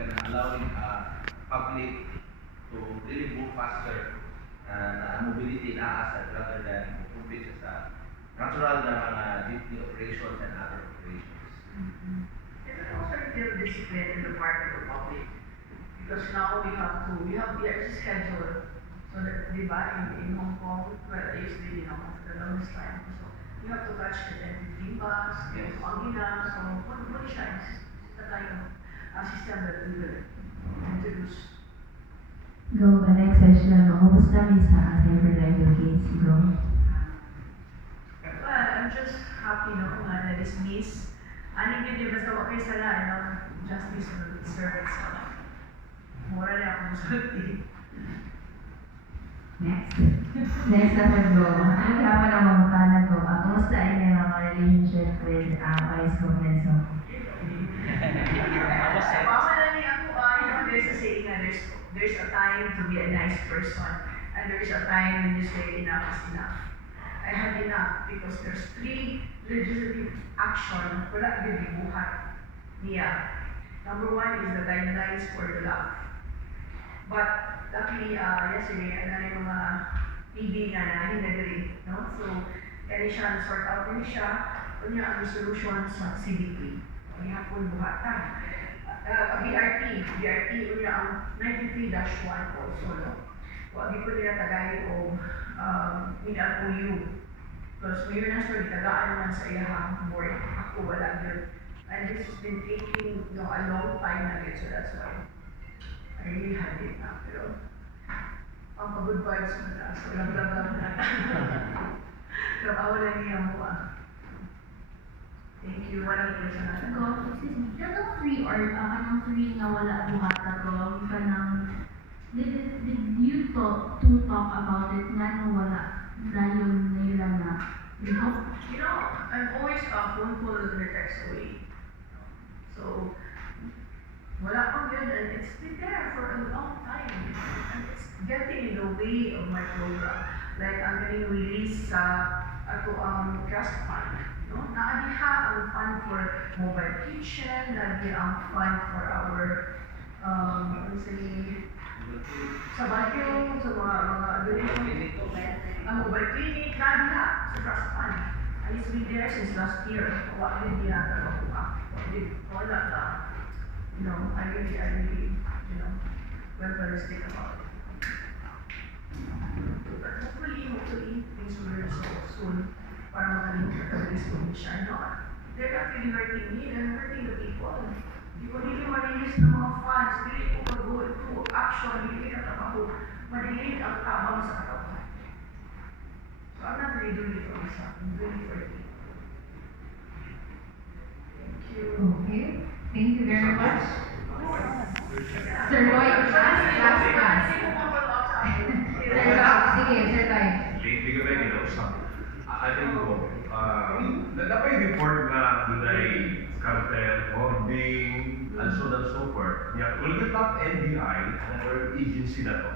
and allowing public to really move faster mobility na asset rather than compete sa natural na mga jeepney operations and other operations. And I also feel discipline in the part of the public because now we have the exercise schedule. So that, di ba, in Hong Kong, well, it's really, the longest time. So you have to catch the 10-15 bus, Yes. Angina, so what siya is the kind of system that we will introduce. Go, the next question. Kumusta rin sa cyber-level case? Go. Well, I'm just happy na dismiss. Ano yun, basta wag kayo sala, justice will serve its mura niya akong sulti. Next naman go. Ano kaya ng mga kana ko? Kumusta ay yung mga relationship with Vice Gomez? There's a saying na there's a time to be a nice person and there's a time when you say enough is enough. I had enough because there's 3 legislative action wala gibuhat niya. Number 1 is the guidelines for the law. But luckily, yesterday, yung mga PB nga na hinagari, no? So, kaya siya sort out din siya, kunya ang resolution sa CBP. Kaya po buhatan. BRT, kunya ang 93-1 also, no? Wag ko nila tagay o MOU. Plus, mayor na siya, itagaan naman sa iyahang board. Ako wala yun. And this has been taking a long time na yun, so that's why I really had it na. Pero, ang pag-good vibes mo na, so lang na. Kapawalan niya mo Thank you. Walang ito sa natin. Go, excuse me. Kanang free or kanang free nga wala buhata ko, did you talk about it nga no wala dayon nila na I'm always phone call the text away. So, wala pang yun, and it's been there for a long time. And it's getting in the way of my program. Like, I'm getting released sa trust fund. No? Naadiha ang fund for mobile kitchen, naadiha ang fund for our, sa Baguio, sa mga ang mobile clinic, naadiha sa trust fund. And it's been there since last year. Wala din ginagawa ko. Wala na. I really, well-realistic about it. But hopefully, things will resolve soon para makalimutan ang resolution siya. They're not really hurting me, they're hurting the people. Hindi ko really malinis ng mga funds, hindi ko mag-go to action, hindi na trabaho, malilit ang tabang sa katawan. So I'm not really doing it for myself, I'm doing it for the people. Thank you. Okay. Thank you very much. Sir Lloyd, last pass. Sir Lloyd, sige, Sir Lloyd. Hindi ka ba ginausap? I think dapat yung report na dunay cartel, holding, and so on and so forth. Yeah, will get up NBI, another agency na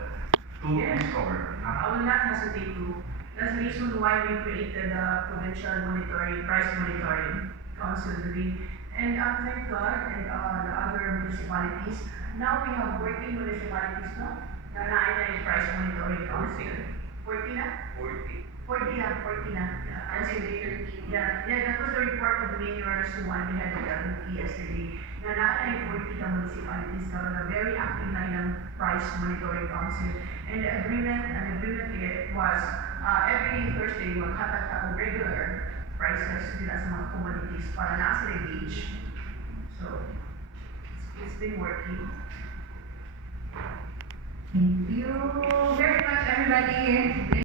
to discover. I will not hesitate to. That's the reason why we created the Provincial Monitoring, Price Monitoring Council. And thank God, and the other municipalities, now we have working municipalities, no? Na yung Price Monitoring Council. 40 na? 40 na. As in that was the report of the mayor who we had the yesterday. Na yung 40 na municipalities na very active na yung Price Monitoring Council. And the agreement was every Thursday maghatag ako regular prices nila sa mga commodities para na sila gauge. So, it's been working. Thank you very much, everybody.